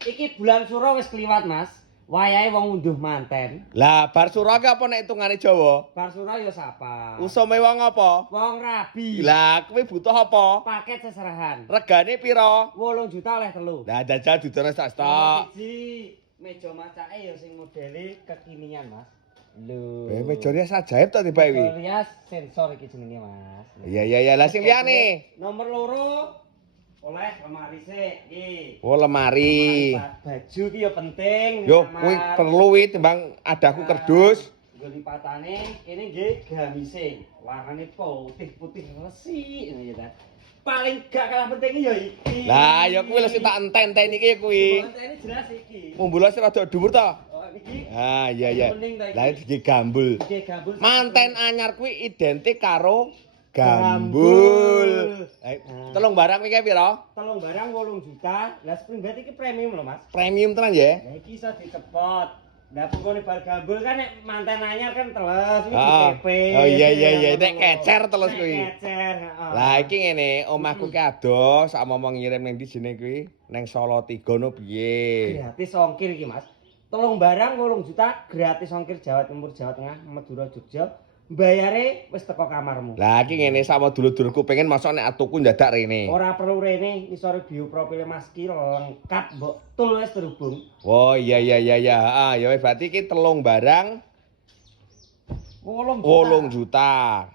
Iki bulan suro wis kliwat, Mas. Wayahe wong unduh manten. Lah bar sura ki apa nek hitungane Jawa? Bar suro ya sapa? Usume wong apa? Wong rabi. Lah kuwi butuh apa? Paket seserahan. Regane pira? 8 juta oleh 3. Lah jajal dudono sak stok. Nomor siji, meja macake ya sing modele kekinian, Mas. Lho. Meja rias ajaib to tiba iki. Rias sensor iki jenenge, Mas. Iya. Lah sing liyane. Nomor loro oleh lemari sik iki. Oh, lemari. Baju ki ya penting. Yo, kuwi perlu kuwi timbang adaku kerdus. Nggo lipatane kene nggih gamise. Warnane putih-putih resik ngono ya ta. Paling gak kalah penting ya iki. Lah ya kuwi lho sing tak enten-enten iki kuwi. Ini jelas iki. Mumbul sing rada dhuwur to. Oh, iki. Ah, iya. Penting ta iki. Lah iki gambul. Iki gambul. Manten anyar kuwi identik karo gambul. Telung barang iki pira? Telung barang 8 juta. Lah spring bed iki premium lho, Mas. Premium tenan ya? Lah iki iso dicepot. Lah pokoknya bar gambul kan nek manten anyar kan teles iki Ah. DP. Oh iya, nek kecer teles kuwi. Kecer, heeh. Lah iki ngene, omahku ki adoh sak momong ngirim ning ndi jenenge kuwi? Neng Solo 3 no piye? Gratis ongkir iki, Mas. Telung barang 8 juta gratis ongkir Jawa Timur, Jawa Tengah, Madura, Jogja. Bayare wis teko kamarmu. Lah iki ngene sama dulur-dulurku pengen masuk nek atuku ndadak rene. Ora perlu rene, isore bioprofile Mas ki lengkap mbok tul wis terhubung. Oh iya. Ah ya berarti iki telung barang 8 8 juta.